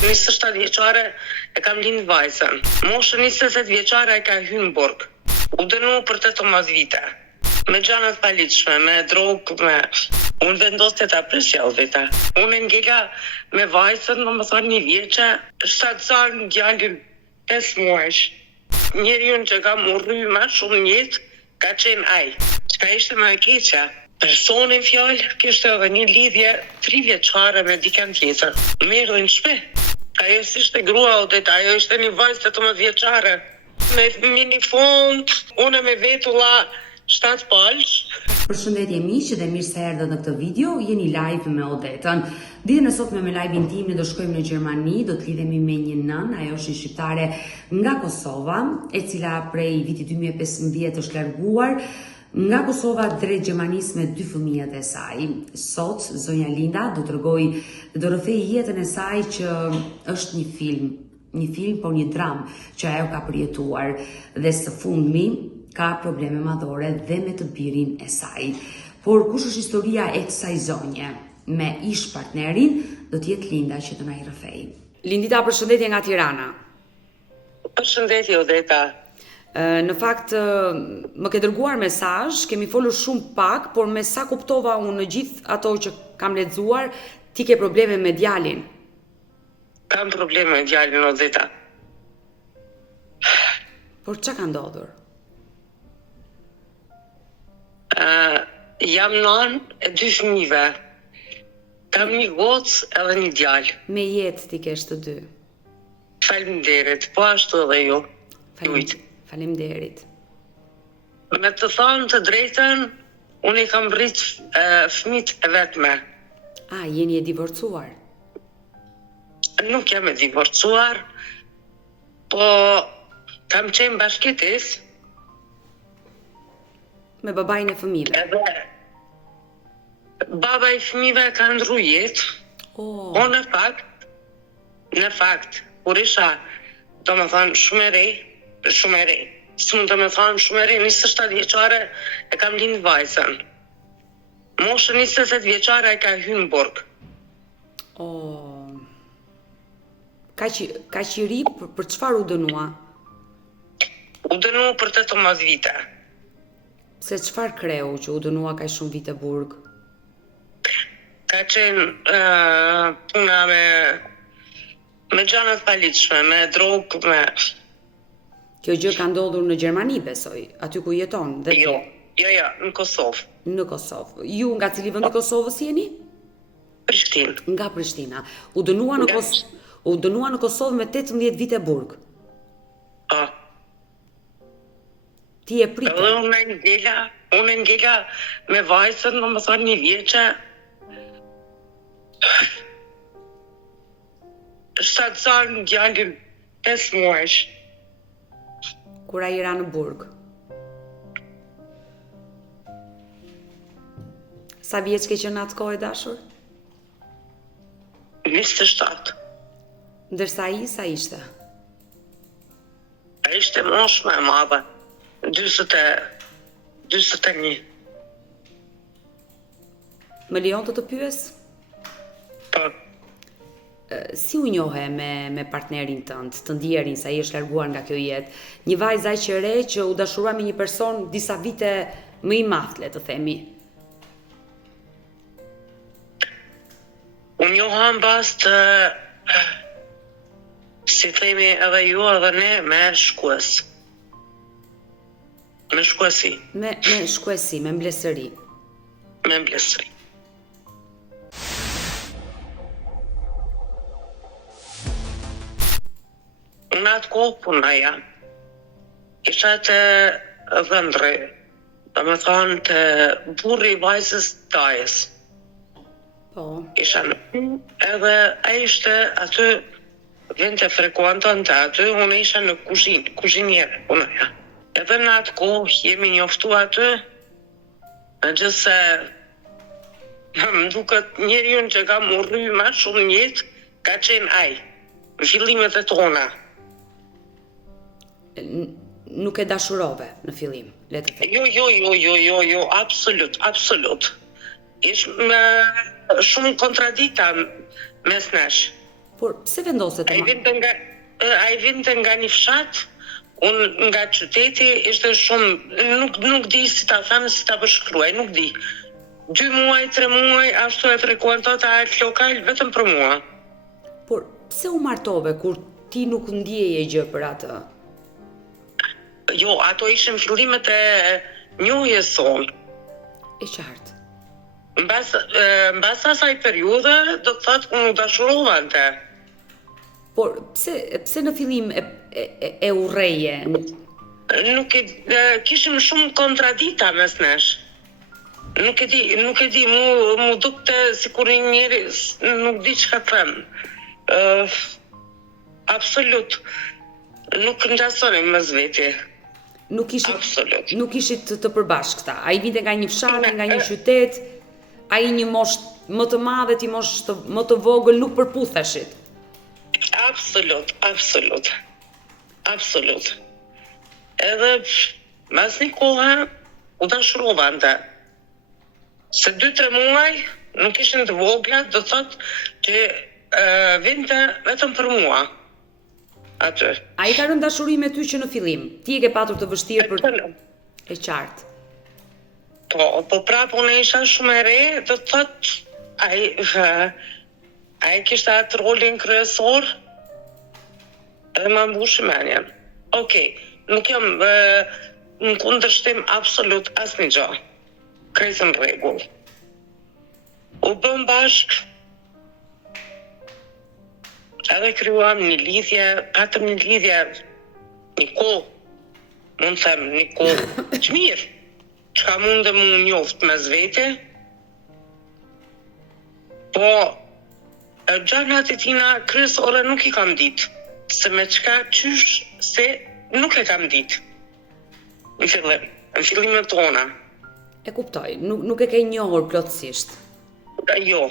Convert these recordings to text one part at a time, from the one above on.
27 vjeçare e kam lind vajzën. Moshën 28 vjeçare e ka hyrë në burg. U dënu për 18 vite. Me gjana të paligjshme, me drogë, unë vendosë ta prisjell vete. Unë ngela me vajzën, domethënë 1 vjeçe, shtatzar në djalin 5 muajsh. Njeriu që ka urry më shumë në jetë ka qenë ai. Çka ishte më e keqja? Personi fjalë kishte edhe një lidhje 3 vjeçare me dikën tjetër. Më erdhi në shtëpi. Ajo s'ishte grua odet, ajo ishte një vajzë 18 vjeçare. Me minifond, unë me vetulla 7 palç. Përshëndetje miq dhe mirë se erdhët në këtë video. Jeni live me Odetën. Ditën e sotme me live-in tim ne do shkojmë në Gjermani, do të lidhemi me një nën, ajo është një shqiptare nga Kosova, e cila prej vitit 2015 është larguar nga Kosova drejt Gjermanisë me 2 fëmijët e saj. Sot zonja Linda do do rrëfej jetën e saj që është një film, por një dram që ajo ka përjetuar dhe së fundmi ka probleme madhore dhe me të birin e saj. Por kush është historia e kësaj zonje me ish partnerin, do t'jetë Linda që të na i rrëfej. Lindita, përshëndetje nga Tirana. Përshëndetje Odeta. Në fakt, më ke dërguar mesazh, kemi folur shumë pak, por me sa kuptova unë në gjithë ato që kam lexuar, ti ke probleme me djalin. Kam probleme me djalin, Odeta. Por çka ka ndodhur? Jam nën e 2 fëmijëve. Kam një gocë edhe një djalë. Me jetë ti kesh të 2. Faleminderit, po ashtu edhe ju. Faleminderit. Me të thënë të drejtën, unë i kam rrit fëmijët e vetme. Jeni e divorcuar? Nuk jam e divorcuar, po kam qenë bashkëtis. Me babain e fëmijëve? Edhe baba i fëmijëve ka ndru jetë. Po në fakt, kur isha, do më thënë, shumë e re, s'mund të më thënë shumë e re, 27 vjeçare e kam lind vajzën. Moshën 28 vjeçare e ka hyrë në burg. Ka që i ri, për çfarë u dënua? U dënu për 18 vite. Se çfarë kreu që u dënua kaq shumë vite burg? Ka qenë puna me gjana të paligjshme, me drogë, Kjo gjë ka ndodhur në Gjermani, besoj, aty ku jeton dhe ti? Jo, në Kosovë. Në Kosovë. Ju nga cili vend i Kosovës jeni? Prishtinë. Nga Prishtina. U dënua në Kosovë me 18 vite burg. Po. Ti e pritë? Edhe unë ngela me vajzën, më thënë 1 vjeçe. Shtatzar në djalin 5 muajsh. Kur ai ra në burg. Sa vjeç ke qenë atë kohë, dashur? 27. Ndërsa ai sa ishte? Ai ishte moshë më e madhe. 41. Më lejon të pyes? Po. Si u njohe me partnerin tënd, të ndjerin sa i është larguar nga kjo jetë? Një vajzë aq e re që u dashurua me një person disa vite më i madh, le të themi. U njoha mbas të, si themi edhe ju edhe ne, me shkues. Me shkuesi. Me shkuesi, me mblesëri. Me mblesëri. Në atë kohë punaja, isha të Dhëndri, do me thonë të burri i vajzës Tajës. Po. Isha në edhe a ishte aty, vend të frekuanton të aty, unë isha në kuzhinjere punaja. Edhe në atë kohë jemi njoftu aty, në gjithë se më duket njeriu që ka urry më shumë në jetë, ka qenë ai, në fillimet e tona. Nuk e dashurove në fillim, le të them. Jo, absolut. Ishte shumë kontradikta mes nesh. Por pse vendoset të Ai vinte nga një fshat, unë nga qyteti, ishte shumë, nuk di si ta them, si ta përshkruaj, nuk di. 2 muaj, 3 muaj, ashtu e frekuentonte atë lokal vetëm për mua. Por pse u martove kur ti nuk ndjeje gjë për atë? Jo, ato ishin fillimet e njohjes sonë. E qartë. Mbas asaj periudhe, do të thotë unë u dashurovante. Por pse në fillim e urreje? Kishim shumë kontradikta mes nesh. Nuk e di, mu dukte sikur një njeri, nuk di çka them. Absolut. Nuk ngjasonim mes veti. Nuk ishit të përbashkëta. Ai vinte nga një fshat, nga një qytet, ai një moshë më të madhe, ti moshë më të vogël, nuk përputheshit. Absolut. Edhe mas një kohë u dashurovante. Se 2-3 muaj nuk ishin të vogla, do thotë që vinte vetëm për mua. Aty. Ai ka rënë dashuri me ty që në fillim. Ti e ke patur të vështirë për e qartë. Po prapë unë isha shumë e re, do thotë ai kishte atë rolin kryesor edhe ma mbushi menjen. Okej, nuk jam në kundërshtim absolut asnjë gjë. Krejtë në rregull. U bëm bashk, edhe kryuam një lidhje, patëm një lidhje, një kohë, mund të them, një kohë që mirë, çka mundem unë njoft mes vete, po gjanat e tina kryesore nuk i kam ditë, se me çka qysh se nuk e kam ditë. Në fillimet tona. E kuptoj, nuk e ke njohur plotësisht. Jo.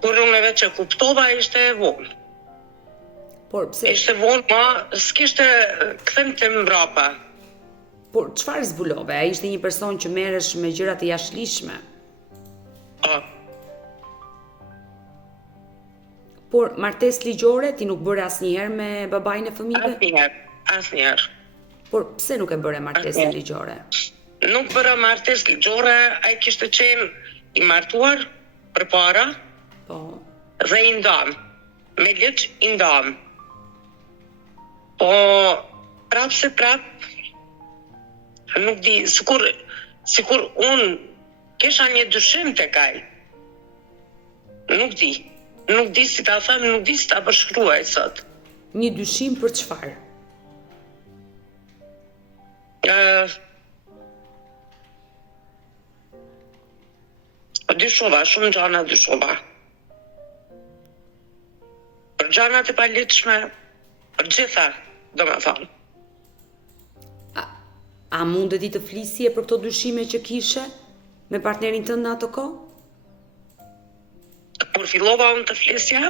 Kur unë vetë që kuptova, ishte e vonë. Por pse? Ishte vonë, ma s'kishte kthem të mbrapa. Por çfarë zbulove? Ai ishte një person që merresh me gjëra të jashtëligjshme. Por martesë ligjore ti nuk bëre asnjëherë me babain e fëmijëve? Asnjëherë. Por pse nuk e bëre martesën ligjore? Nuk bëra martesë ligjore, ai kishte qenë i martuar përpara. Po. Dhe i ndam. Me ligj i ndam. Po prap, nuk di, sikur unë kisha një dyshim tek ai. Nuk di si ta them, nuk di si ta përshkruaj sot. Një dyshim për çfarë? Dyshova, shumë gjana dyshova. Për gjanat e palitshme, për gjitha, do me thonë. A mundet i të flisje për këto dyshime që kishe me partnerin tënd në ato kohë? Kur fillova unë të flisja,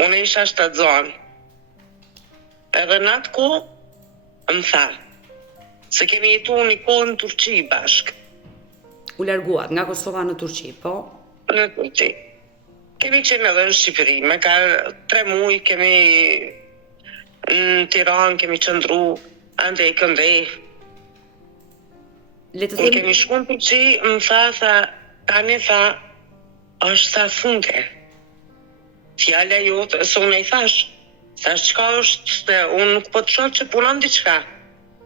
unë isha shtatzon. Edhe në atë kohë, më tha, se kemi jetu një kohë në Turqi bashkë. U larguat nga Kosova në Turqi, po? Në Turqi. Kemi qenë edhe në Shqipëri, me ka 3 muaj kemi në Tiranë, kemi qëndru, andej këndej. Unë kemi shku në Turqi, më tha, tani tha, është sa funde. Fjala jote, se unë i thash çka është, se unë nuk po të shoh që punon diçka.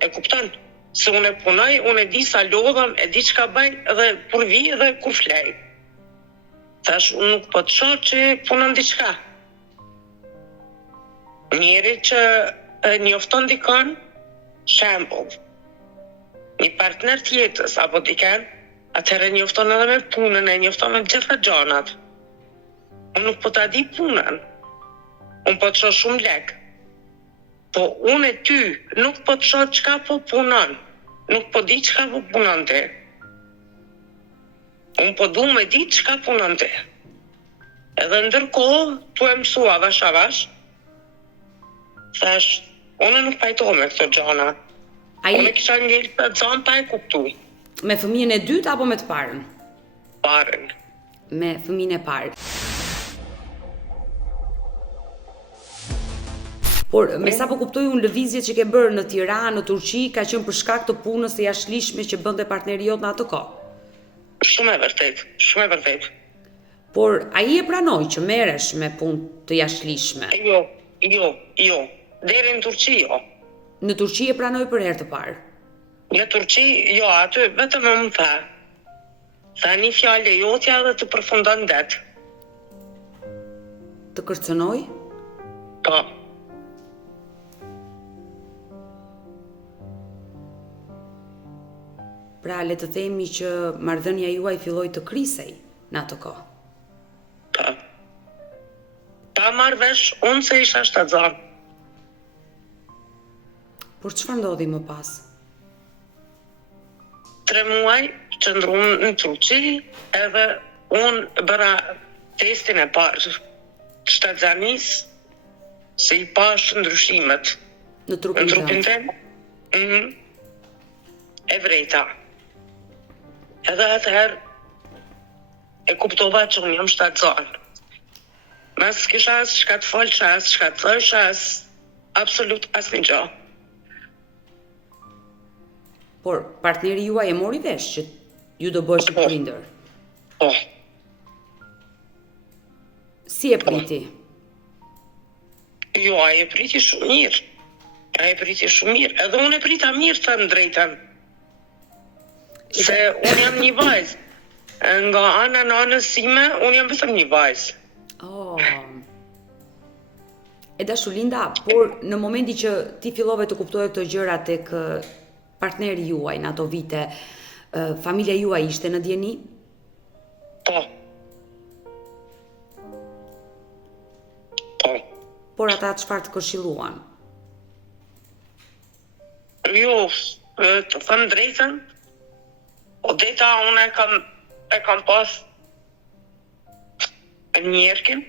E kupton? Se unë e punoj, unë e di sa lodhem, e di çka bëj edhe kur vi dhe kur flej. Thash, unë nuk po të shoh që punon diçka. Njeri që njofton dikon, shembull, një partner tjetës apo dikën, atëherë njofton edhe me punën, e njofton me gjitha gjanat. Unë nuk po ta di punën. Unë po të shoh shumë lek. Po unë e ty nuk po të shoh çka po punon. Nuk po di çka po punon ti. Unë po du me di çka punon ti. Edhe ndërkohë, tu e mësua avash. Thash, unë nuk pajtohem me këto gjana. Unë kisha ngel të zonë pa e kuptu. Me fëmijën e dytë apo me të parën? Parën. Me fëmijën e parë. Por me sa po kuptoj unë lëvizjet që ke bërë në Tiranë, në Turqi, ka qenë për shkak të punës së jashtëligjshme që bënte partneri jot në atë kohë. Shumë e vërtet, shumë e vërtet. Por ai e pranoi që merresh me punë të jashtëligjshme. Jo. Deri në Turqi, jo. Në Turqi e pranoi për herë të parë. Në Turqi, jo, aty vetëm më tha. Tha një fjalë jotja dhe të përfundon det. Të kërcënoi? Po. Pra le të themi që marrëdhënia juaj filloi të krisej në atë kohë. Po. Pa marrë vesh unë se isha shtatzan. Por çfarë ndodhi më pas? 3 muaj qëndrum në Turqi, edhe unë bëra testin e parë shtatzanis, se i pash ndryshimet Në trupin tim. E vrejta. Edhe atëherë e kuptova që unë jam shtatzan. Mas kisha as shka të folqa, as shka të thësha, as absolut as një gjë. Por partneri juaj e mori vesh që ju do bëhesh prindër. Po. Si e priti? Jo, a e priti shumë mirë. Edhe unë e prita mirë të në drejten. Se unë jam një vajzë. Nga ana në anës sime, unë jam vetëm një vajzë. Oh. E dashu Linda, por në momenti që ti fillove të kuptoje këto gjëra tek partneri juaj në ato vite, familja juaj ishte në dieni? Po. Por ata çfarë të këshilluan? Jo, të thëmë drejten, deta unë e kam pas njerkin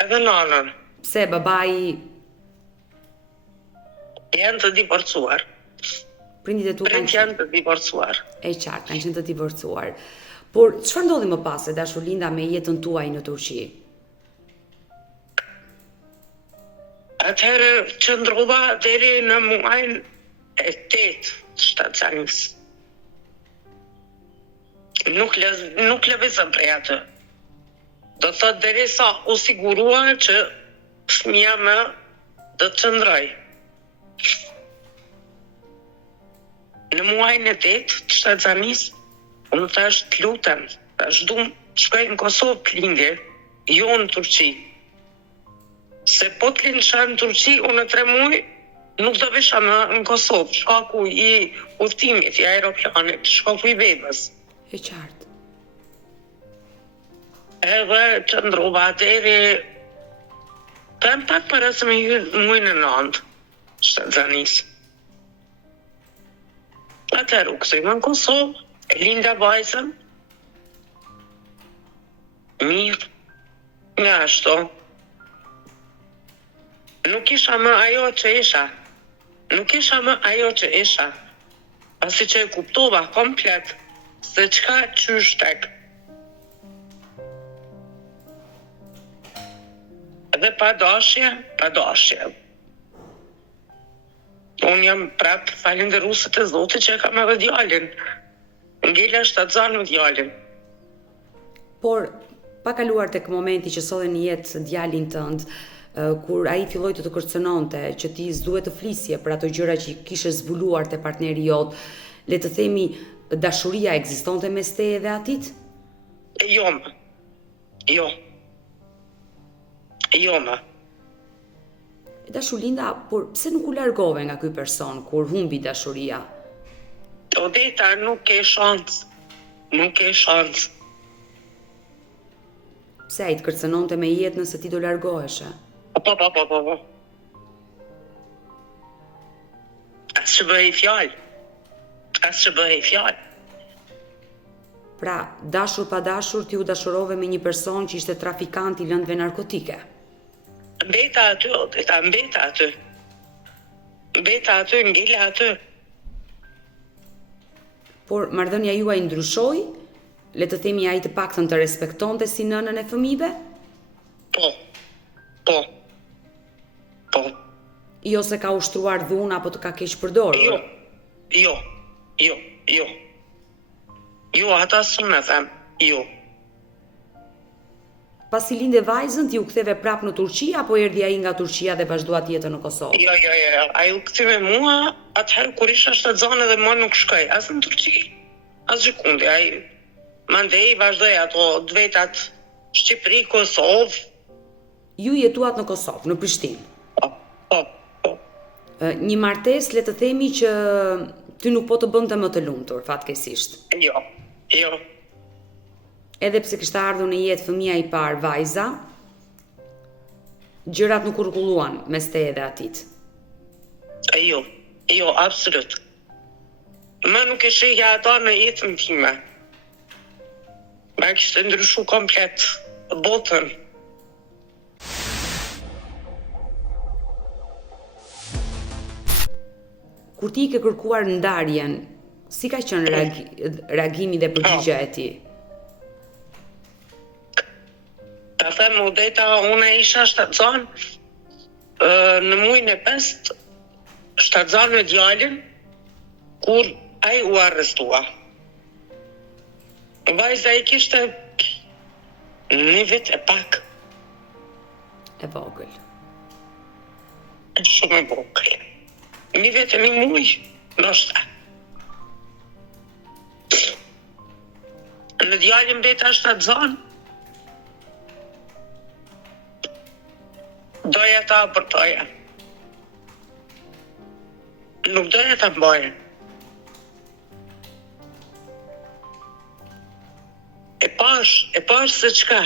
edhe nanën. Pse babai janë të divorcuar. Prindit e tu janë të divorcuar. E qartë, kanë qenë të divorcuar. Por çfarë ndodhi më pas, e dashur Linda, me jetën tuaj në Turqi? Atëherë qëndrova deri në muajin e 8 shtatzanis. Nuk lëvizëm prej atë. Do të thotë deri sa u sigurua që fëmia më do të qëndroj. Në muajin e 8 të shtatzanis, unë thash të lutem, thash du shkoj në Kosovë të lindje, jo në Turqi. Se po të lindësha në Turqi, unë në 3 muaj nuk do visha më në Kosovë, shkaku i udhëtimit, i aeroplanit, shkaku i bebës. E qartë. Edhe qëndrova deri të pak para se me hyrë muajin e 9 shtatzanis. Atëherë u kthejmë në Kosovë, e linda vajzën. Mirë, nga ashtu. Nuk isha më ajo që isha. Pasi që e kuptova komplet se çka qysh tek. Edhe pa dashje. Unë jam prapë falenderuese të Zotit që e kam edhe djalin. Ngela shtatzan me djalin. Por, pa kaluar tek momenti që solli në jetë djalin tënd, kur ai filloi të kërcënonte, që ti s'duhet të flisje për ato gjëra që kishe zbuluar te partneri jot, le të themi, dashuria ekzistonte mes teje dhe atit? Jo më. Dashur Linda, por pse nuk u largove nga ky person kur humbi dashuria? Odeta nuk ke shans. Pse ai të kërcënonte me jetë nëse ti do largoheshe? Po. As që bëhej fjalë. Pra, dashur pa dashur, ti u dashurove me një person që ishte trafikant i lëndëve narkotike. Mbeta aty, ngela aty. Por marrëdhënia juaj ndryshoi? Le të themi ai të paktën të respektonte si nënën e fëmijëve? Po. Jo se ka ushtruar dhunë apo të ka keq përdorur. Jo, ata s'u më them, jo. Pasi linde vajzën, ti u ktheve prap në Turqi apo erdhi ai nga Turqia dhe vazhdua të jetën në Kosovë? Jo. Ai u kthye me mua atëherë kur isha shtatzane dhe mua nuk shkoj as në Turqi, as gjikundi. Ai mandej vazhdoi ato vetat Shqipëri, Kosovë. Ju jetuat në Kosovë, në Prishtinë. Po. Një martesë le të themi që ty nuk po të bënte më të lumtur, fatkeqësisht. Jo. Edhe pse kishte ardhur në jetë fëmia i parë, vajza, gjërat nuk u rregulluan mes teje dhe atit. Jo, absolut. Më nuk e shihja ata në jetën time. Më kishte ndryshu komplet botën. Kur ti ke kërkuar ndarjen, si ka qenë reagimi dhe përgjigjja e ti? Ta them u drejta, unë isha shtatzan në muajin e 5, shtatzan me djalin, kur ai u arrestua. Vajza i kishte një vit e pak. E vogël. Shumë e vogël. Një vit e një muaj, ndoshta. Në djalin beta shtatzan, doja ta abortoja. Nuk doja ta mbaja. E pash se çka,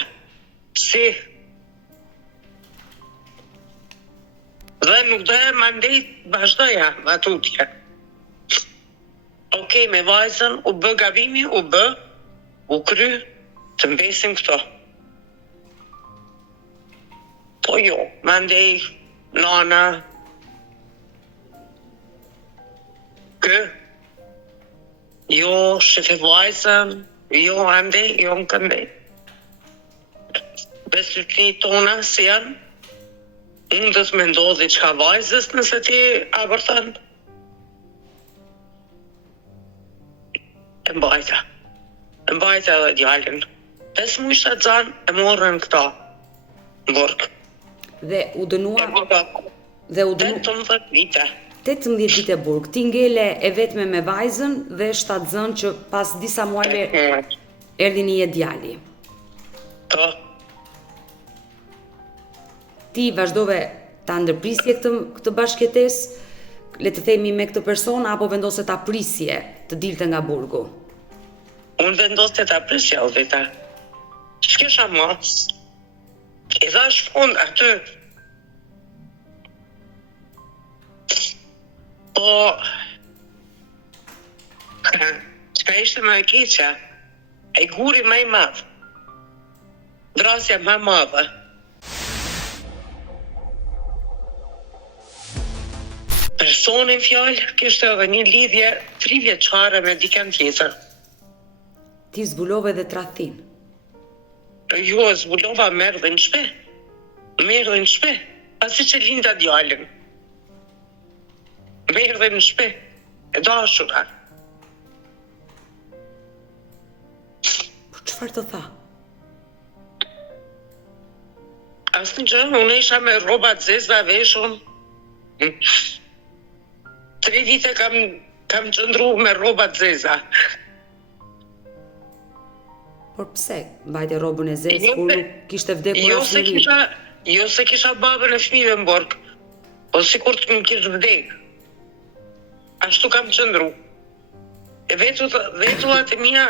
si. Dhe nuk doja mandej vazhdoja atutje. Okej, me vajzën u bë gabimi, u kry, të mbesim këto. Po jo, mandej, nana, jo, shefe vajzën, jo, andej, jo në këndej. Besytni tona si janë, unë dhe të me ndodhi qka vajzës nëse ti aborton. E mbajta edhe djalin. 5 muaj shtatzan e morën këta, në burg. Dhe u dënua 18 vite. 18 vite burg. Ti ngele e vetme me vajzën dhe shtatzën që pas disa muajve erdhi në jetë djali. Po. Ti vazhdove ta ndërprisje këtë bashkëjetesë, le të themi me këtë person, apo vendose ta prisje të dilte nga burgu? Unë vendose ta prisje, o veta. Shkesha mas. I thash fund aty. Po, qka ishte më e keqja, e guri më i madh, vrasja më madhe. Personin fjallë kishte edhe një lidhje 3 vjeçare me dikën tjetër. Ti zbulove dhe tradhin. Jo, zbulova më erdhi në shtëpi. Pasi që linda djalin. Më erdhi në shtëpi, e dashura. Por çfarë të tha? Asnjë gjë, unë isha me rroba të zeza veshun. 3 vite kam qëndru me rroba të zeza. Por pse mbajte rrobën e zezë kur nuk kishte vdekur asnjë njeri? Jo se kisha babën e fëmijëve në burg, po sikur të më kishte vdek. Ashtu kam qëndru. E vetuat e mia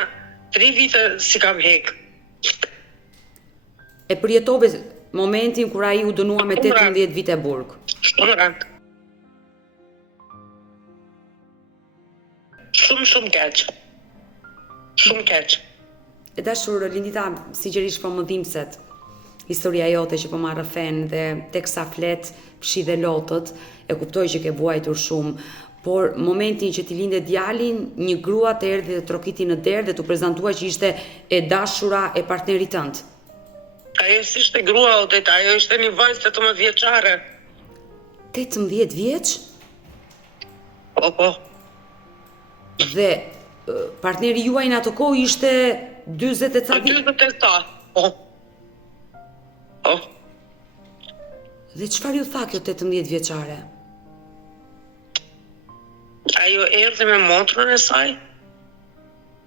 3 vite si kam hek. E përjetove momentin kur ai u dënua me 18 vite burg. Shumë rand. Shumë keq. Shumë keq. E dashur Lindita, sinqerisht po më dhimbset historia jote që po marrë fen dhe teksa flet fshi dhe lotët, e kuptoj që ke vuajtur shumë, por momentin që ti linde djalin, një grua të erdhi dhe trokiti në derë dhe t'u prezantua që ishte e dashura e partnerit tënd. Ajo s'ishte grua, ajo ishte një vajzë 18 vjeçare. 18 vjeç? Po. Dhe partneri juaj në ato kohë ishte 40 e ca vjeç? 40 e ca, po. Dhe çfarë ju tha kjo 18 vjeçare? Ajo erdhi me motrën e saj,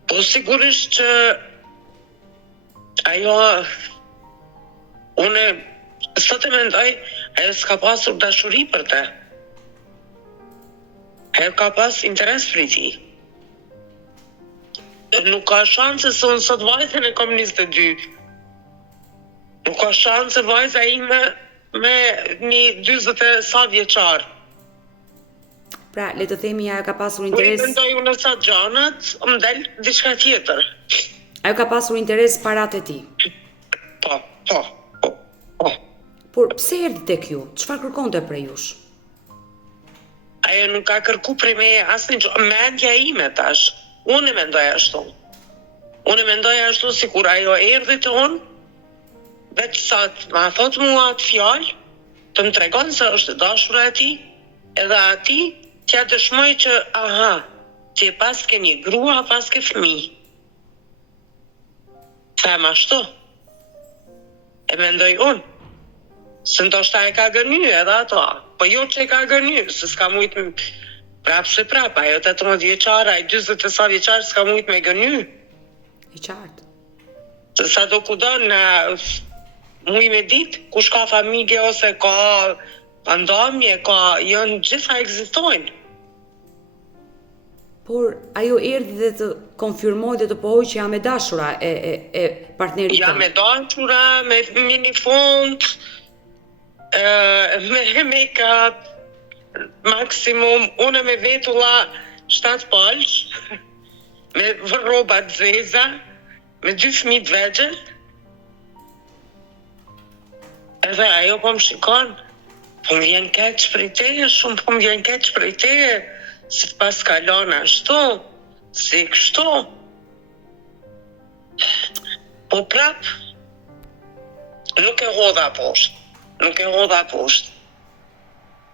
po sigurisht që ajo, une, sot e mendoj, ajo s'ka pasur dashuri për te. Ajo ka pas interes për ti. Nuk ka shanse se unë sot vajzën e kom 22. Nuk ka shanse vajza ime me një 40 e sa vjeçar. Pra, le të themi ajo ka pasur Kur i interes. mendoj unë sa gjanat, më del diçka tjetër. Ajo ka pasur interes paratë e tij. Po. Por pse erdhi tek ju? Çfarë kërkonte prej jush? Ajo nuk ka kërku prej me asnjë gjë, mendja ime tash. Unë e mendoj ashtu. Unë e mendoj ashtu sikur ajo erdhi te unë, veç sa ma thot mua atë fjalë, të më tregon se është e dashura e tij, edhe ati t'ja dëshmoj që aha, që pas ke një grua, pas ke fëmijë. Them ashtu. E mendoj unë. Se ndoshta e ka gëny edhe ato, po jo që e ka gëny, se s'ka mujt prap, ajo 18 vjeçare, ai 40 e sa vjeçar s'ka mujt me gëny. I qartë. Se sa do kudo në muj me dit, kush ka familje ose ka pandamje, janë gjitha ekzistojnë. Por ajo erdhi dhe të konfirmoi dhe të pohoi që jam e dashura e partnerit Jam e dashura, me minifond, me make-up, maksimum, une me vetulla 7 palç, me rroba të zeza, me 2 fëmijë të vegjël. Edhe ajo po më shikon, po më vjen keq prej teje, shumë po më vjen keq prej teje, si të pas kalon ashtu, si kështu. Po prap, nuk e hodha poshtë.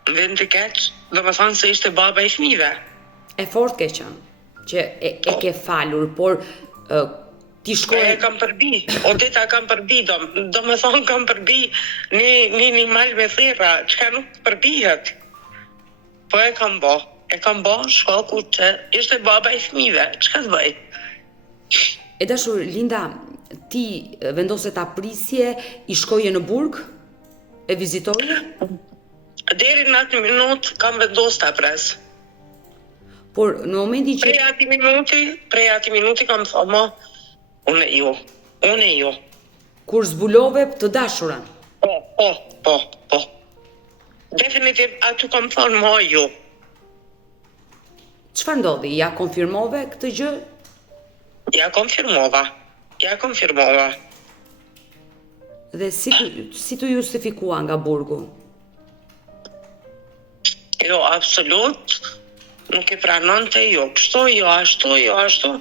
Në vend të keq, do më thonë se ishte baba i fëmijëve. E fort ke qenë, që e ke falur, por ti shkoj... E kam përbi, Odeta kam përbi, do më thonë kam përbi një mal me thera, që nuk përbihet. Po e kam bo shkoku që ishte baba i fëmijëve, që ka të bëj? E dashur, Linda, ti vendose ta prisje, i shkoje në burg, e vizitoje? Deri në atë minut kam vendos ta pres. Por në momentin që... Prej ati minuti kam thoma, unë e jo. Kur zbulove të dashurën? Po. Definitiv, aty kam thonë ma jo. Çfarë ndodhi? Ja konfirmove këtë gjë? Ja konfirmova. Dhe si të justifikua nga burgu? Jo, absolut, nuk e pranon të jo kështu, jo ashtu.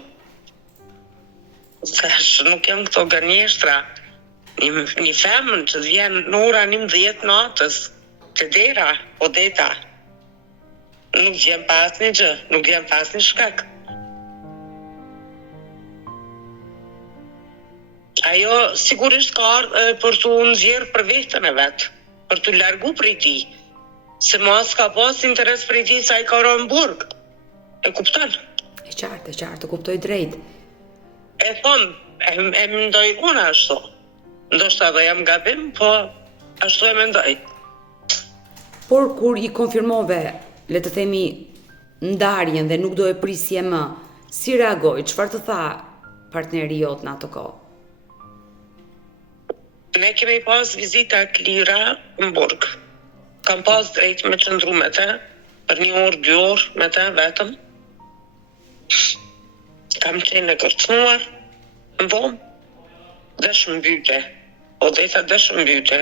Se nuk jam këto gënjeshtra. Një femën që vjen në ora 11 natës, të dera, Odeta. Nuk vjen pas një gjë, nuk vjen pas një shkak. Ajo sigurisht ka ardhë për të nxjerrë për vetën e vetë, për të largu prej tij. Se mos ka pas interes për i ti sa i ka rënë burg. E kupton? E qartë, kuptoj drejt. E thonë, e mendoj unë ashtu. Ndoshta dhe jam gabim, po ashtu e mendoj. Por kur i konfirmove, le të themi, ndarjen dhe nuk do e prisje më, si reagoj, çfarë të tha partneri jot në ato kohë? Ne kemi pas vizita të lira në burg. Kam pas drejt me qëndru me te, për 1 orë, 2 orë me te vetëm. Kam qenë e kërcnuar, në vomë, dhe shëmbyte. Odeta dhe shëmbyte.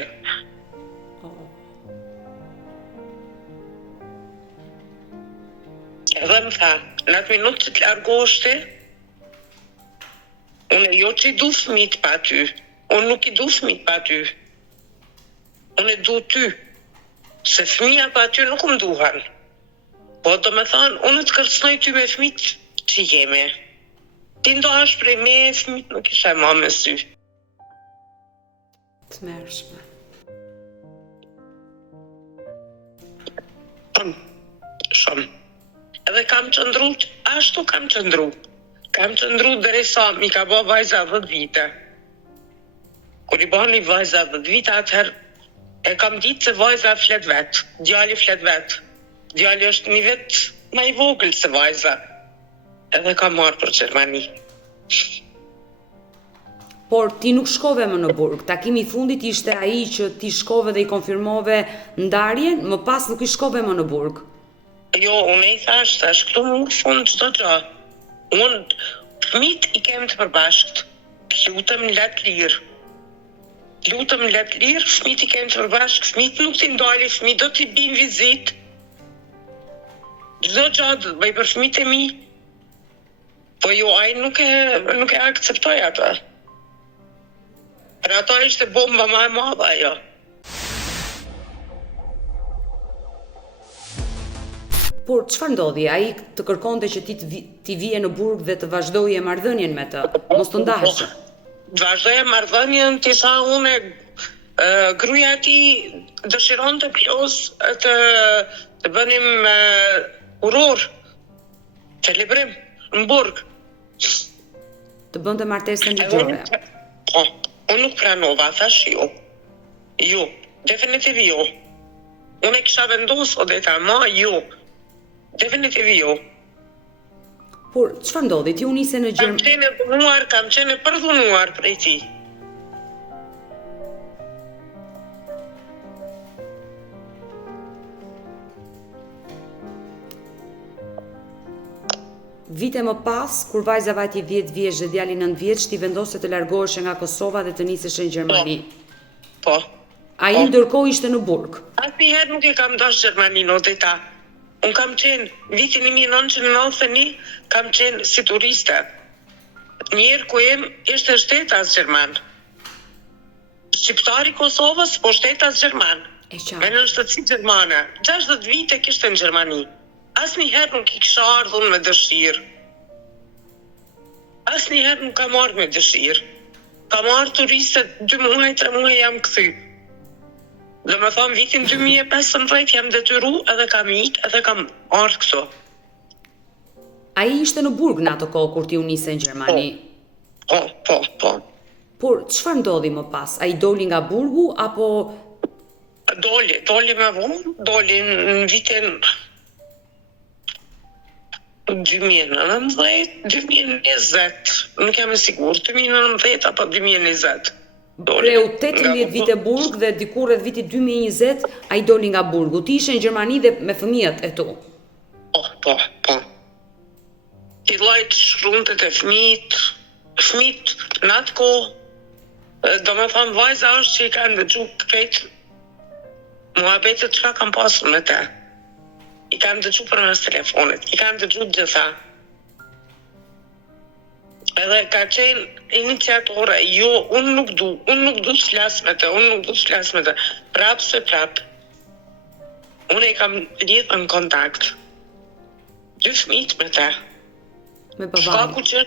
Edhe më tha, në atë minutë që të largoshte, unë jo që i du fëmijët pa ty, unë nuk i du fëmijët pa ty. Unë e du ty. Se fëmija pa aty nuk më duhan. Po do me thonë, unë të kërcnoj ty me fëmijët që jemi. Ti ndohesh prej me, fëmijët nuk isha ma me sy. Të mërshme. Shumë. Edhe kam qëndru, ashtu kam qëndru. Kam qëndru derisa mi ka bo vajza 10 vite. Kur i bani vajza 10 vite, atëherë e kam ditë se vajza flet vetë, djali flet vetë. Djali është një vetë ma i vogël se vajza. Edhe kam marrë për Gjermani. Por ti nuk shkove më në burg. Takimi i fundit ishte ai që ti shkove dhe i konfirmove ndarjen, më pas nuk i shkove më në burg. Jo, unë i thash këtu më në fund çdo gjë. Unë fëmijët i kem të përbashkët. Lutem let lirë. Lutem let lirë, fëmijët i kem të përbashkët, fëmijët nuk t'i ndali, fëmijët do t'i bin vizit. Çdo gjë do të bëj për fëmijët e mi. Po jo, ai nuk e akceptoj atë. Për ato ishte bomba më e madhe ajo. Por çfarë ndodhi? Ai të kërkonte që ti vije në burg dhe të vazhdoje marrëdhënien me të, mos të ndahesh. Të vazhdoje marrëdhënien, ti sa unë gruaja ti dëshiron të plos të bënim uror, celebrim në burg. Të bënte martesën ligjore. Po, unë nuk pranova, thash jo. Jo, definitiv jo. Unë e kisha vendosur odeta, ma jo. Definitiv jo. Por çfarë ndodhi? Ti u nise në Gjermani. Kam qenë përdhunuar prej ti. Vite më pas, kur vajza vajti 10 vjeç dhe djali 9 vjeç, ti vendose të largohesh nga Kosova dhe të nisesh në Gjermani. Po. Ai ndërkohë ishte në burg. Asnjëherë nuk e kam dash Gjermaninë odeta. Unë kam qenë, vitin 1991, kam qenë si turiste. Njerë ku jem ishte shtetas Gjerman. Shqiptari Kosovës, po shtetas Gjerman. Me në shtetësi Gjermane. 60 vite kishte në Gjermani. Asnjëherë nuk i kisha ardhur me dëshirë. Asnjëherë nuk kam ardhur me dëshirë. Kam ardhur turiste 2 muaj, 3 muaj jam kthy. Dhe me thonë, vitin 2015 jam detyru edhe kam ikë edhe kam ardhë këto. Ai ishte në burg në ato kohë kur ti u nise në Gjermani? Po. Por çfarë ndodhi më pas? Ai doli nga burgu apo... Doli me vonë, doli në vitin 2019, 2020, nuk jam e sigurt, 2019 apo 2020. Preu 18 vite burg dhe dikur rreth vitit 2020 ai doli nga burgu. Ti ishe në Gjermani dhe me fëmijët e tu. Po. Ti llojt shkrunte të fëmijët në atë kohë, do me thonë vajza është që i kanë dëgju krejt muhabetet çka kam pasur me te. I kanë dëgju përmes telefonit, i kanë dëgju gjitha. Edhe ka qenë iniciatore, jo, unë nuk du të flas me të, prap se prap. Unë e kam lidhë në kontakt. 2 fëmijët me te. Me babain. Shkaku që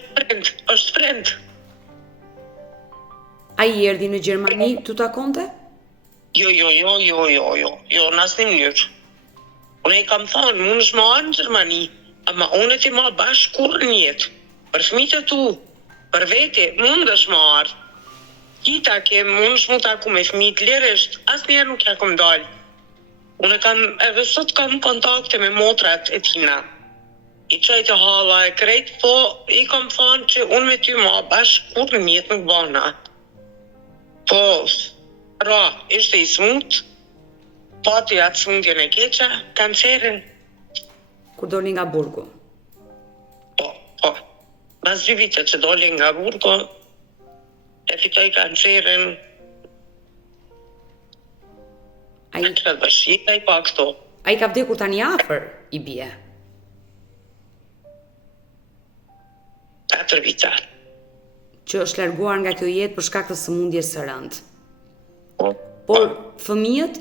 është prend. Ai erdhi në Gjermani tu takonte? Jo, në asnjë mënyrë. Unë e kam thonë, mund është më arë në Gjermani, ama unë e ti ma bashkë kur në jetë. Për fëmijët e tu, për vete, mund është më arë. Kita mund është më taku me fëmijët lirisht, asnjëherë nuk ja kom dalë. Unë edhe sot kam kontakte me motrat e tina. I qoj të halla e krejt, po i kam thonë që unë me ty ma bashkë kur në jetë nuk bana. Po, ishte i smut, pati atë smutjen e keqa, kancerin. Kur doli nga burgu? Po. Mas 2 vite që doli nga burgu, e fitoj kancerin. Ai ka vështirë pa këto. Ai ka vdekur tani afër, i bie. 4 vite. Që është larguar nga kjo jetë për shkak të sëmundjes së rëndë. Po. Por fëmijët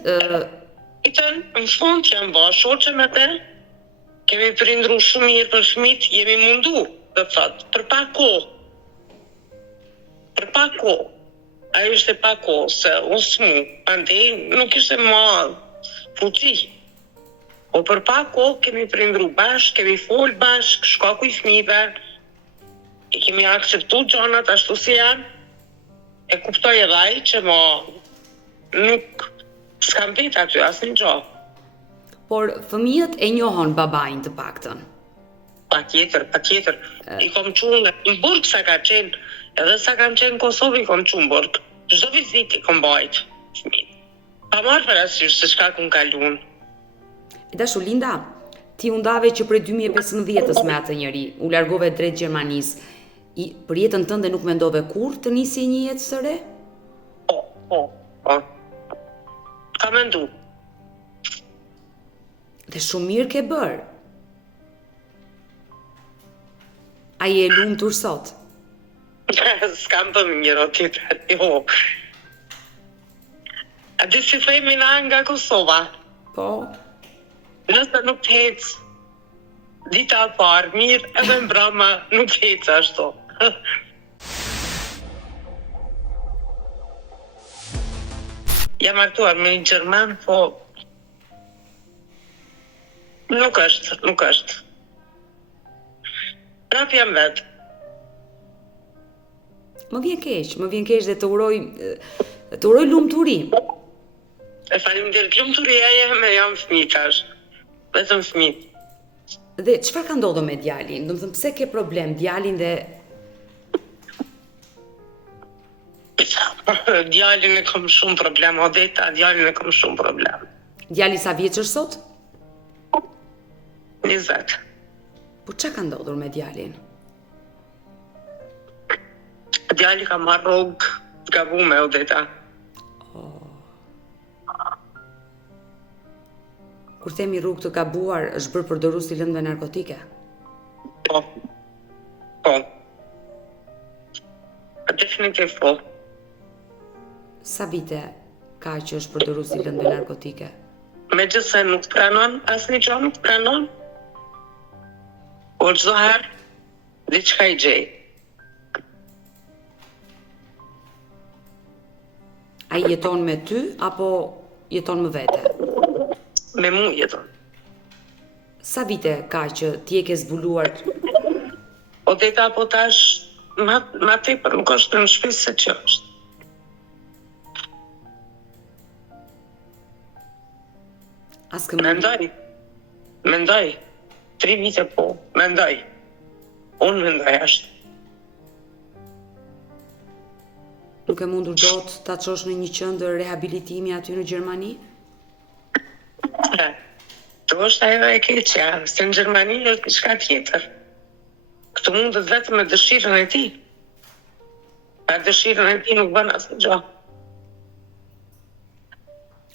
Itën, në fund që jam bërë shoqe me te, kemi prindru shumë mirë për fëmijët, jemi mundu, dhe thot, për pak kohë. Për pak kohë. Ajo ishte pak kohë, se unë s'mu, andej nuk ishte ma fuqi. Po për pak kohë kemi prindru bashkë, kemi folë bashkë, shkaku i fëmijëve, i kemi akceptu gjanat ashtu si janë, e kuptoj edhe ai që ma nuk s'kam vetë aty asnjë gjë. Por fëmijët e njohon babain të paktën. Patjetër. I kom qunë në Burg sa ka qenë, edhe sa kam qenë në Kosovë i kom qunë Burg. Çdo vizitë i kom bajt. Pa marrë parasysh se çka kum kaluar. E dashu Linda, ti u ndave që prej 2015-s me atë njeri, u largove drejt Gjermanisë. Për jetën tënde nuk mendove kur të nisi një jetë së re? Po. Ka mendu. Dhe shumë mirë ke bërë. A je lumtur sot? S'kam të mirë o tjetër, jo. A di si themi na nga Kosova? Po. Nëse nuk të hecë dita e parë, mirë edhe mbrëma nuk hecë ashtu. Jam martuar me një Gjerman, po nuk është. Prap jam vetë. Më vjen keq dhe të uroj lumturi. E faleminderit, lumturia jam fëmijë tash. Vetëm fëmijë. Dhe çfarë ka ndodhur me djalin? Do të thënë pse ke problem djalin dhe Djalin e kam shumë problem, Odeta, djalin e kam shumë problem. Djali sa vjeç është sot? 20. Po çka ka ndodhur me djalin? Djali ka marrë rrugë të gabume, Odeta. Kur themi rrugë të gabuar, është bërë përdorus i lëndëve narkotike? Po. Definitiv po. Sa vite ka që është përdorus i lëndëve narkotike? Megjithse nuk pranon, asnjë gjë nuk pranon. Po çdo herë diçka i gjej. Ai jeton me ty apo jeton me vete? Me mu jeton. Sa vite ka që ti e ke zbuluar? Odeta, po tash ma tepër nuk është në shtëpi se që është. Mendoj. 3 vite po, mendoj. Unë mendoj ashtë. Nuk e mundur dot ta çosh në një qendër rehabilitimi aty në Gjermani? Të është ajo e keqja, se në Gjermani është diçka tjetër. Këtu mundet vetëm me dëshirën e tij. Pa dëshirën e tij nuk bën asnjë gjë.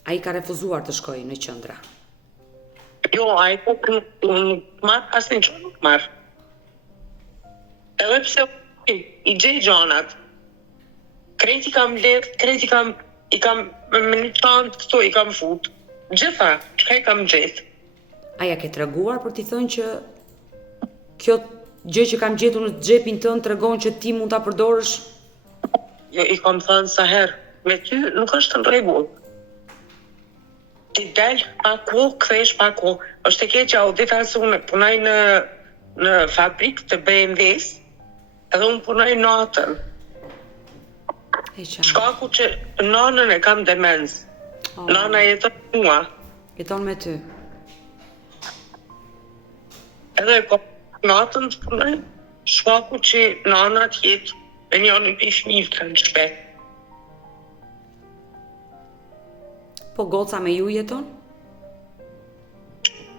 Ai ka refuzuar të shkojë në qendra. Jo, ai nuk marr asnjë gjë, nuk marr. Edhe pse i gjej gjanat. Kreti kam let, i kam me një çantë këtu i kam fut. Gjitha, çka i kam gjetë. Aja ke treguar për t'i thënë që kjo gjë që kam gjetur në xhepin tënd tregon që ti mund ta përdorësh? Jo, i kam thënë sa herë, me ty nuk është në rregull. Ti del pa kohë, kthesh pa kohë. Është e keqja, Odeta, se unë punoj në fabrikë të BMW-s, edhe unë punoj natën. Shkaku që nanën e kam demencë. Nana jeton me mua. Jeton me ty. Edhe natën të punoj, shkaku që nana t'jetë me njënë i fëmijë të në shpet. Po goca me ju jeton?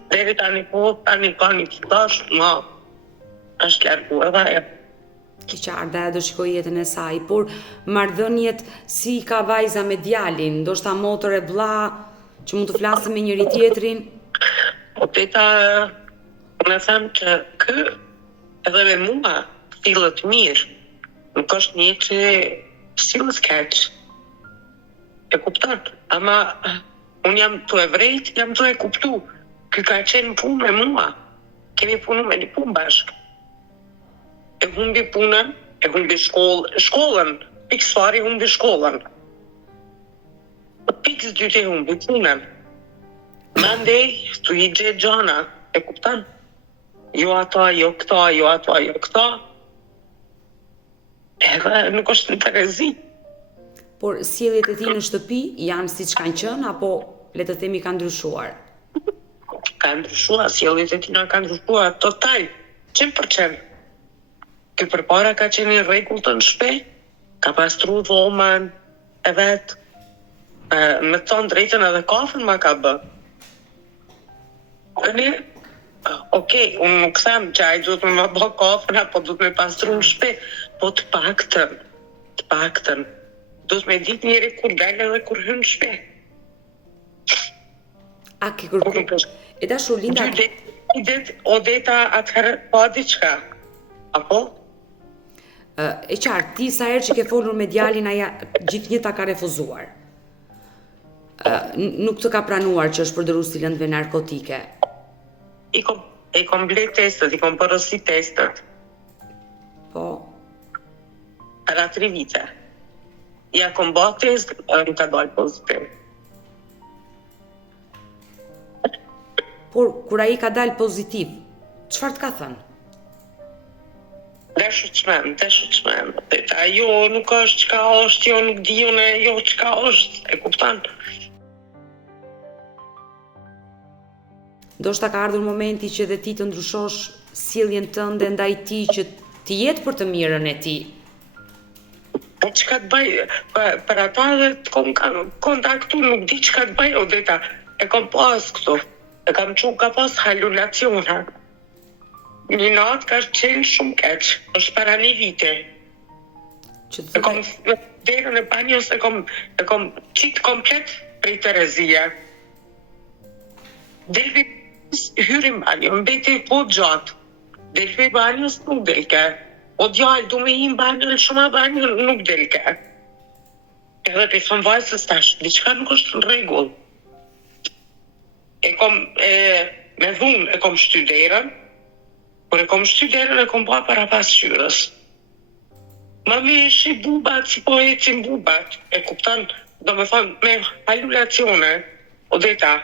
Deri tani po, tani ka një tash, ma është largu edhe ajo. Ki qarda e do shikoj jetën e saj, por marrëdhëniet si ka vajza me djalin, ndoshta motër e vlla që mund të flasin me njëri tjetrin? Po teta, unë e them që kë edhe me mua sillet mirë. Nuk është një që sillet keq. E kupton? Ama Unë jam të e vrejt, jam të e kuptu. Ky ka qenë punë me mua. Kemi punu me një punë bashkë. E humbi punën, e humbi shkollën. Pikës fari humbi shkollën. Pikës dytë e humbi punën. Mandej, tu i gjetë gjana, e kuptan? Jo ata, jo këta, jo ata, jo këta. Edhe nuk është në Terezi. Por sjelljet e tij në shtëpi janë siç kanë qenë apo le të themi kanë ndryshuar? Ka ndryshuar, sjelljet e tina ka ndryshuar total, 100%. Ky përpara ka qenë i rregullt në shtëpi, ka pastru dhomën e vet. Me të thonë drejtën edhe kafën ma ka bë. Tani, okej, unë nuk them që ai duhet me ma bë kafën apo duhet me pastru në shtëpi, po të paktën, duhet me ditë njëri kur dalë edhe kur hyn në shtëpi. A ke kërkuar? E dashur Linda, Odeta atëherë pa diçka. Apo? e qartë, ti sa herë që ke folur me djalin aja gjithnjë ta ka refuzuar. Nuk të ka pranuar që është përdorur si lëndëve narkotike. I kom ble testet, i kom porosit testet. Po. Para 3 vite. Ja kom bë test, më ka dalë pozitiv. Por kur ai ka dalë pozitiv, çfarë të ka thënë? Deshu çmend. Ajo nuk është çka është, jo nuk di unë, jo çka është, e kupton? Ndoshta ka ardhur momenti që dhe ti të ndryshosh sjelljen tënde ndaj tij që ti jetë për të mirën e tij. Po çka të bëj, për ata dhe të kom kontaktu, nuk di çka të bëj, Odeta, e kom pas këtu, e kam qenë ka pas halulacione. Një natë ka qenë shumë keq, është para 1 vite. E kom derën e banjës, e kom qitë komplet prej Terezia. Delvi hyrim banjë, mbeti po gjatë. Delvi banjës nuk delke. O djallë, du me im banjën, shumë banjën nuk delke. Edhe për thëmë vajzës tash, diçka nuk është në rregull. Me dhunë e kom shty derën, por e kom shty derën e kom ba para pasqyrës. Mami ishi bubat, si po ecin bubat, e kuptan, do me thonë, me halulacione, Odeta.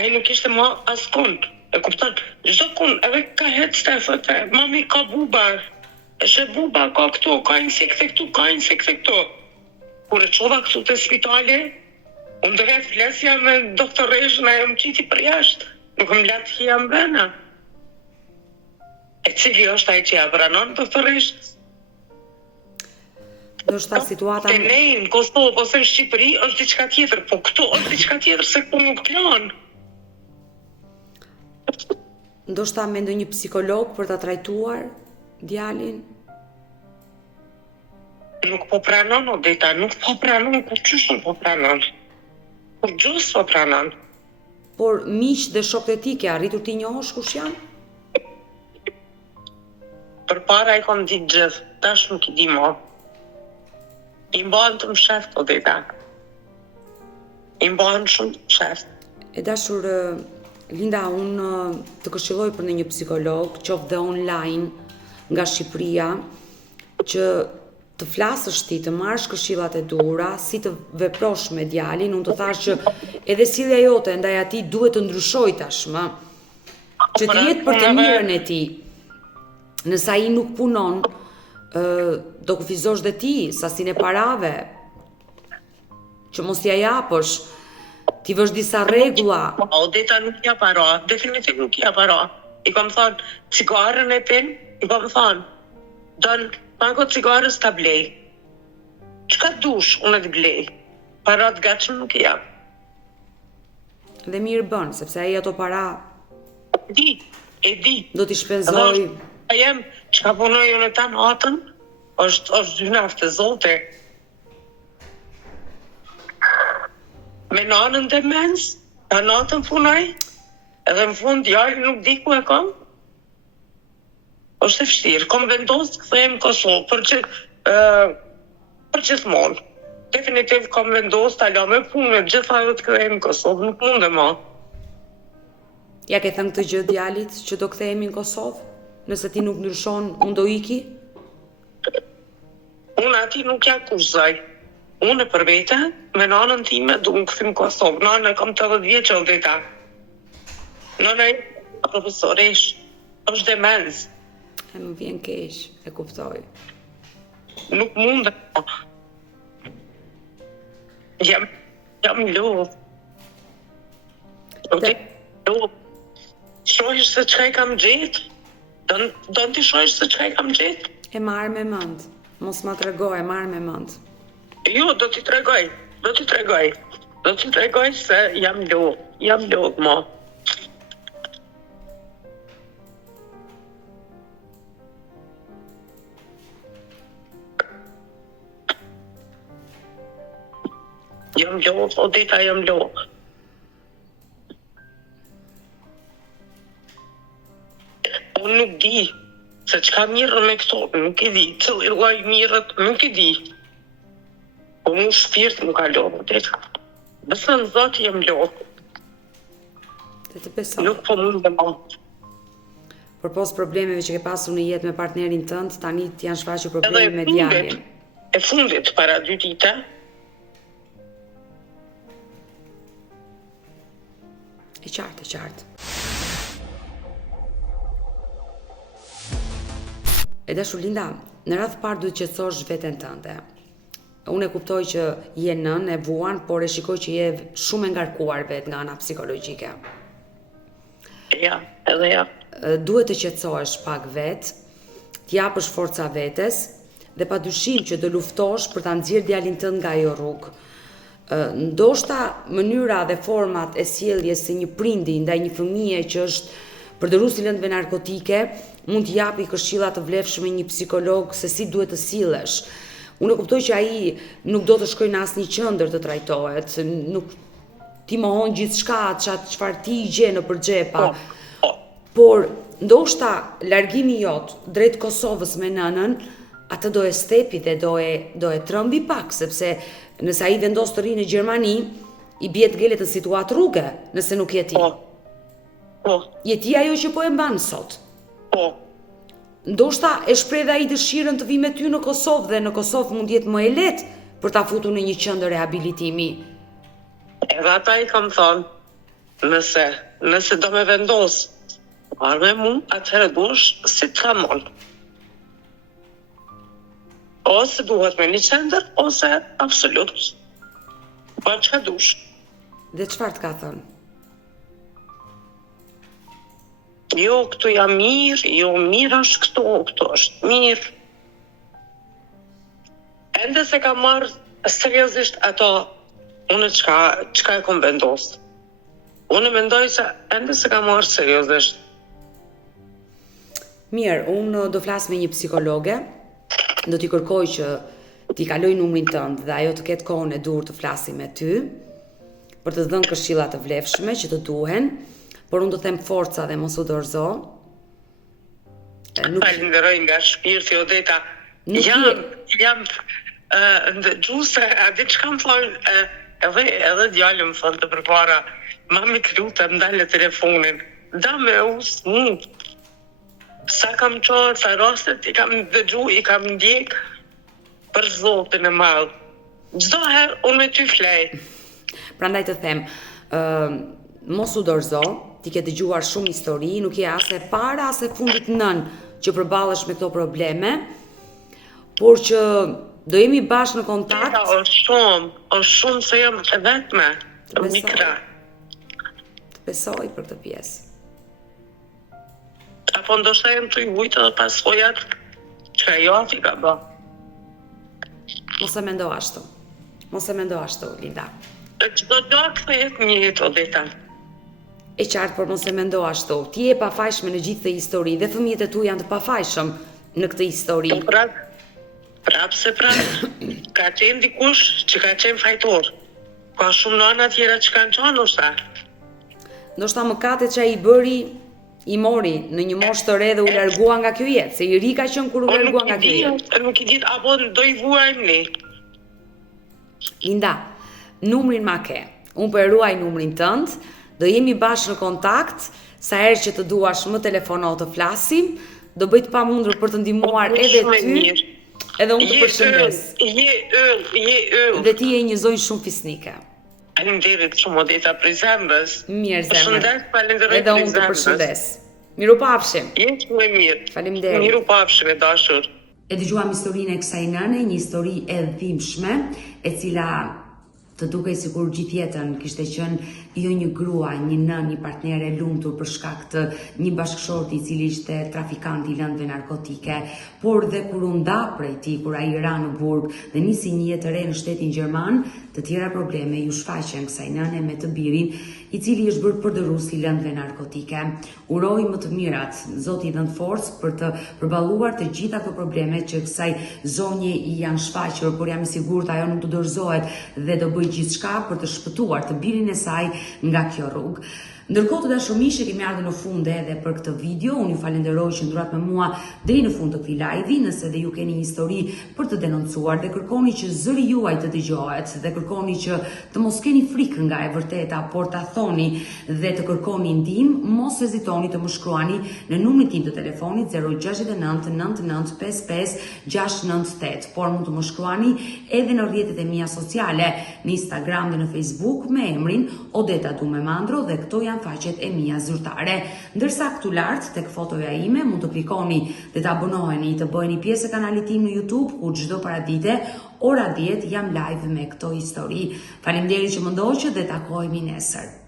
Ai nuk ishte ma askon, e kuptan, çdo kun, edhe ka hetë stefëte, mami ka buba, eshe buba, ka këtu, ka insekte këtu, ka insekte këtu. Kur e qova këtu të spitali, unë dhe flesja me doktoreshën, ajo më qiti për jashtë, nuk më latë hia më vena. E cili është ai që ja pranon doktoreshës? Ndoshta situata Te ne në Kosovë ose në Shqipëri është diçka tjetër, po këtu është diçka tjetër se ku nuk plan. Ndoshta me ndonjë psikolog për ta trajtuar djalin? Nuk po pranon, Odeta, nuk po pranon, kur qysh nuk po pranon? Kur gjus po pranon? Por miq dhe shokët e tij ke arritur ti njohësh kush janë? Përpara i kom ditë gjithë, tash nuk i di më. I mbahen të më sheft, Odeta. I mbahen shumë të më sheft. E dashur Linda, unë të këshilloj për në një psikolog, qoftë dhe online nga Shqipëria, që të flasësh ti, të marrësh këshillat e duhura, si të veprosh me djalin, unë të thash që edhe sjellja jote ndaj atij duhet të ndryshojë tashmë, që të jetë për të mirën e tij. Nëse ai nuk punon, do kufizosh dhe ti sasinë e parave, që mos t'ia japësh, ti vësh disa rregulla. Odeta nuk ja para, definitiv nuk ja para. I kam thonë, cigarën e pin, i kam thonë, don pago cigarës ta blej. Çka dush, unë të blej. Para të gatshëm nuk i jap. Dhe mirë bën, sepse ai ato para E di. do t'i shpenzoj. A jem, çka punoj unë ta natën, është gjynaf të Zotit. Me nanën dhe mens, ta natën punoj, edhe në fund djalin nuk di ku e kam. Është e vështirë, kom vendosë të kthehem në Kosovë për gjithmonë. definitiv kam vendosur ta lë me punë, gjitha ajo të kthehemi në Kosovë, nuk mundem më. Ja ke thënë këtë gjë djalit që do kthehemi në Kosovë? Nëse ti nuk ndryshon, unë do iki? Unë ati nuk ja kurzoj. Unë për vete, me nanën time, du më këthim Kosovë. Nanën e kam 80 vjeqë o dheta. Nëna e profesoresh, është demens. E më vjen keq, e kuptoj. Nuk mundë. Jam lodh. Lodh. Shohish se çka i kam gjetë? Do t'i shohish se çka i kam gjetë? E marr me mend. Mos ma tregoj, e marr me mend. Jo, do t'i tregoj. Do t'i tregoj se jam lodh, mo. Jam lodh, o dita jam lodh. Unë nuk di se çka mirën me këto, nuk i di, cili lloj mirët, nuk i di. Po mu shpirt nuk ka lodh, o dita. Besë në Zot jam lodh. Të besoj. Nuk po mundem më. Përpos problemeve që ke pasur në jetë me partnerin tënd, tani të janë shfaqur probleme me djalin. E fundit, para 2 dite, E qartë. E dashur Linda, në radhë parë duhet që të qetësosh veten tënde. Unë e kuptoj që je nën e vuan, por e shikoj që je shumë e ngarkuar vet nga ana psikologjike. ja, edhe ja. Duhet të qetësohesh pak vet, t'japësh forca vetes dhe padyshim që do luftosh për ta nxjerrë djalin tënd nga ajo rrugë. Ndoshta mënyra dhe format e sjelljes së një prindi ndaj një fëmie që është përdorus i lëndëve narkotike mund t'i japi këshilla të vlefshme një psikolog se si duhet të sillesh. Unë e kuptoj që ai nuk do të shkojë në asnjë qendër të trajtohet, nuk ti mohon gjithçka çfarë ti i gje në përxhepa. Por ndoshta largimi jot drejt Kosovës me nënën, atë do e stepi dhe do e trëmbi pak, sepse nëse ai vendos të rrinë në Gjermani, i bie të gelet në situatë rruge, nëse nuk je ti. Je ti ajo që po e mban sot. Ndoshta e shpreh dhe ai dëshirën të vi me ty në Kosovë dhe në Kosovë mund jetë më e lehtë për ta futur në një qendër rehabilitimi. Edhe ata i kam thonë, nëse do me vendos, marrë me mu, atëherë duesh si të kamon. Ose duhet me një qendër, ose absolut. Pa që dush. Dhe çfarë të ka thënë? Jo, këtu jam mirë, jo mirë është këtu është mirë. Ende se ka marrë seriozisht ato, unë çka e kom vendosë. Unë mendoj se ende se ka marrë seriozisht. Mirë, unë do flas me një psikologe, do t'i kërkoj që t'i kaloj numrin tënd dhe ajo të ketë kohën e dur të flasi me ty, për të dhënë këshilla të vlefshme që të duhen, por unë do them forca dhe mos u dorëzo. Falenderoj nga shpirti, Odeta. Jam ndëgjuse, a di që kam thonë, edhe djallë më thonë të përpara, mami lutem ndale telefonin, da me usë mund. Sa kam qërë, sa rastet i kam dëgju, i kam ndjek për Zotin e madhë. Çdo herë unë me ty flej. Prandaj të them, mos u dorëzo, ti ke dëgjuar shumë histori, nuk je as e para as e fundit nën që përballesh me këto probleme, por që do jemi bashkë në kontakt. O shumë se jam e vetme. Të besoj për këtë pjesë. Apo ndoshta jem të i vujtë dhe pasojat që jo ati ka bë. Mos e mendo ashtu, Linda. Çdo gjë kthehet një jetë, Odeta. E qartë, por mos e mendo ashtu. Ti je pafajshme në gjithë këtë histori dhe fëmijët e tu janë të pafajshëm në këtë histori. Prap. Ka qenë dikush që ka qenë fajtor. Ka shumë nëna tjera që kanë qenë ndoshta. Ndoshta mëkatet që ai i bëri i mori në një moshë të re dhe u largua nga kjo jetë, se i ri ka qenë kur u largua nga kjo jetë. Nuk i dit, apo do i vuajmë ne. Linda, numrin ma ke. Unë po e ruaj numrin tënd, do jemi bashkë në kontakt, sa herë që të duash më telefono të flasim, do bëj të pamundur për të ndihmuar edhe ty, edhe unë të përshëndes. Je yll. Dhe ti je një zonjë shumë fisnike. Faleminderit shumë Odeta prej zemrës. Mirë zemër. Përshëndes, falenderoj edhe unë të përshëndes. Mirupafshim. Je shumë e mirë. Faleminderit. Mirupafshim e dashur. E dëgjuam historinë e kësaj nëne, një histori e dhimbshme, e cila të dukej sikur gjithë jetën kishte qenë jo një grua, një nën, një partnere e lumtur për shkak të një bashkëshorti i cili ishte trafikant i lëndëve narkotike, por dhe kur u nda prej tij, kur ai ra në burg dhe nisi një jetë të re në shtetin gjerman, të tjera probleme ju shfaqen kësaj nëne me të birin, i cili është bërë përdorus i lëndëve narkotike. Uroj më të mirat, Zoti i dhënë forcë për të përballuar të gjitha këto probleme që kësaj zonje i janë shfaqur, por jam i sigurt ajo nuk të dorëzohet dhe do bëj gjithçka për të shpëtuar të birin e saj nga kjo rrugë. Ndërkohë të dashur miqë, kemi ardhur në fund edhe për këtë video. Unë ju falenderoj që ndurat me mua deri në fund të këtij live-i. Nëse dhe ju keni një histori për të denoncuar dhe kërkoni që zëri juaj të dëgjohet dhe kërkoni që të mos keni frikë nga e vërteta, por ta thoni dhe të kërkoni ndihmë, mos hezitoni të më shkruani në numrin tim të telefonit 069 99 55 698, por mund të më shkruani edhe në rrjetet e mia sociale, në Instagram dhe në Facebook me emrin Odeta Dume Mandro dhe këto janë faqet e mia zyrtare. Ndërsa këtu lart tek fotoja ime mund të klikoni dhe të abonoheni, të bëheni pjesë e kanalit tim në YouTube, ku çdo paradite ora 10 jam live me këto histori. Faleminderit që më ndoqët dhe takohemi nesër.